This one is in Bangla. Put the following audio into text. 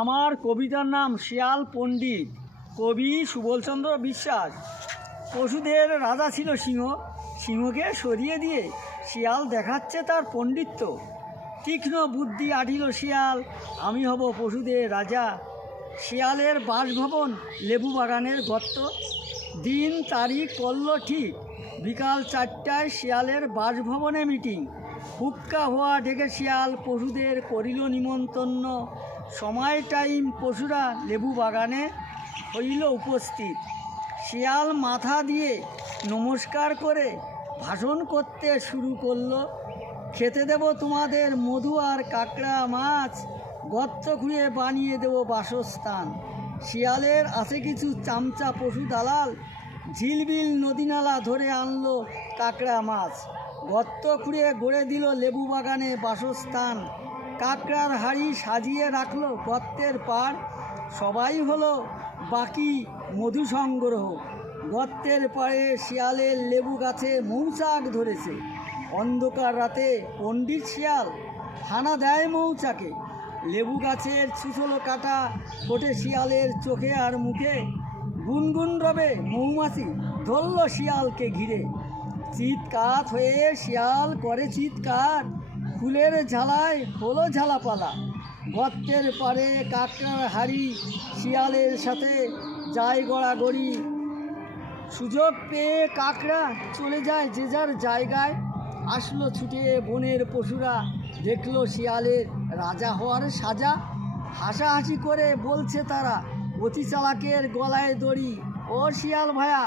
আমার কবিতার নাম শিয়াল পণ্ডিত, কবি সুবলচন্দ্র বিশ্বাস। পশুদের রাজা ছিল সিংহ, সিংহকে সরিয়ে দিয়ে শিয়াল দেখাচ্ছে তার পণ্ডিত্য। তীক্ষ্ণ বুদ্ধি আঁটিল শিয়াল, আমি হব পশুদের রাজা। শিয়ালের বাসভবন লেবু বাগানের গর্ত, দিন তারিখ করল ঠিক, বিকাল 4টায় শিয়ালের বাসভবনে মিটিং। হুক্কা হওয়া ডেকে শিয়াল পশুদের করিল নিমন্ত্রণ। সময় টাইম পশুরা লেবু বাগানে হইল উপস্থিত। শিয়াল মাথা দিয়ে নমস্কার করে ভাষণ করতে শুরু করলো, খেতে দেব তোমাদের মধু আর কাঁকড়া মাছ, গর্ত খুঁড়ে বানিয়ে দেব বাসস্থান। শিয়ালের আছে কিছু চামচা পশু দালাল, ঝিলবিল নদীনালা ধরে আনলো কাঁকড়া মাছ। গর্ত খুঁড়ে গড়ে দিল লেবু বাগানে বাসস্থান। কাঁকড়ার হাড়ি সাজিয়ে রাখলো গর্তের পাড়, সবাই হলো বাকি মধু সংগ্রহ। গর্তের পাড়ে শিয়ালের লেবু গাছে মৌচাক ধরেছে। অন্ধকার রাতে পণ্ডিত শিয়াল হানা দেয় মৌচাকে। লেবু গাছের ছুঁচলো কাটা ফোটে শিয়ালের চোখে আর মুখে। গুনগুন রবে মৌমাছি ধরল শিয়ালকে ঘিরে। চিৎকার হয়ে শিয়াল করে চিৎকার, ফুলের ঝালায় হলো ঝালাপালা। গর্তের পাড়ে কাঁকড়ার হাড়ি শিয়ালের সাথে যায় গড়াগড়ি। সুযোগ পেয়ে কাঁকড়া চলে যায় যে যার জায়গায়। আসলো ছুটে বনের পশুরা, দেখলো শিয়ালের রাজা হওয়ার সাজা। হাসাহাসি করে বলছে তারা, অতি চালাকের গলায় দড়ি। ও শিয়াল ভায়া,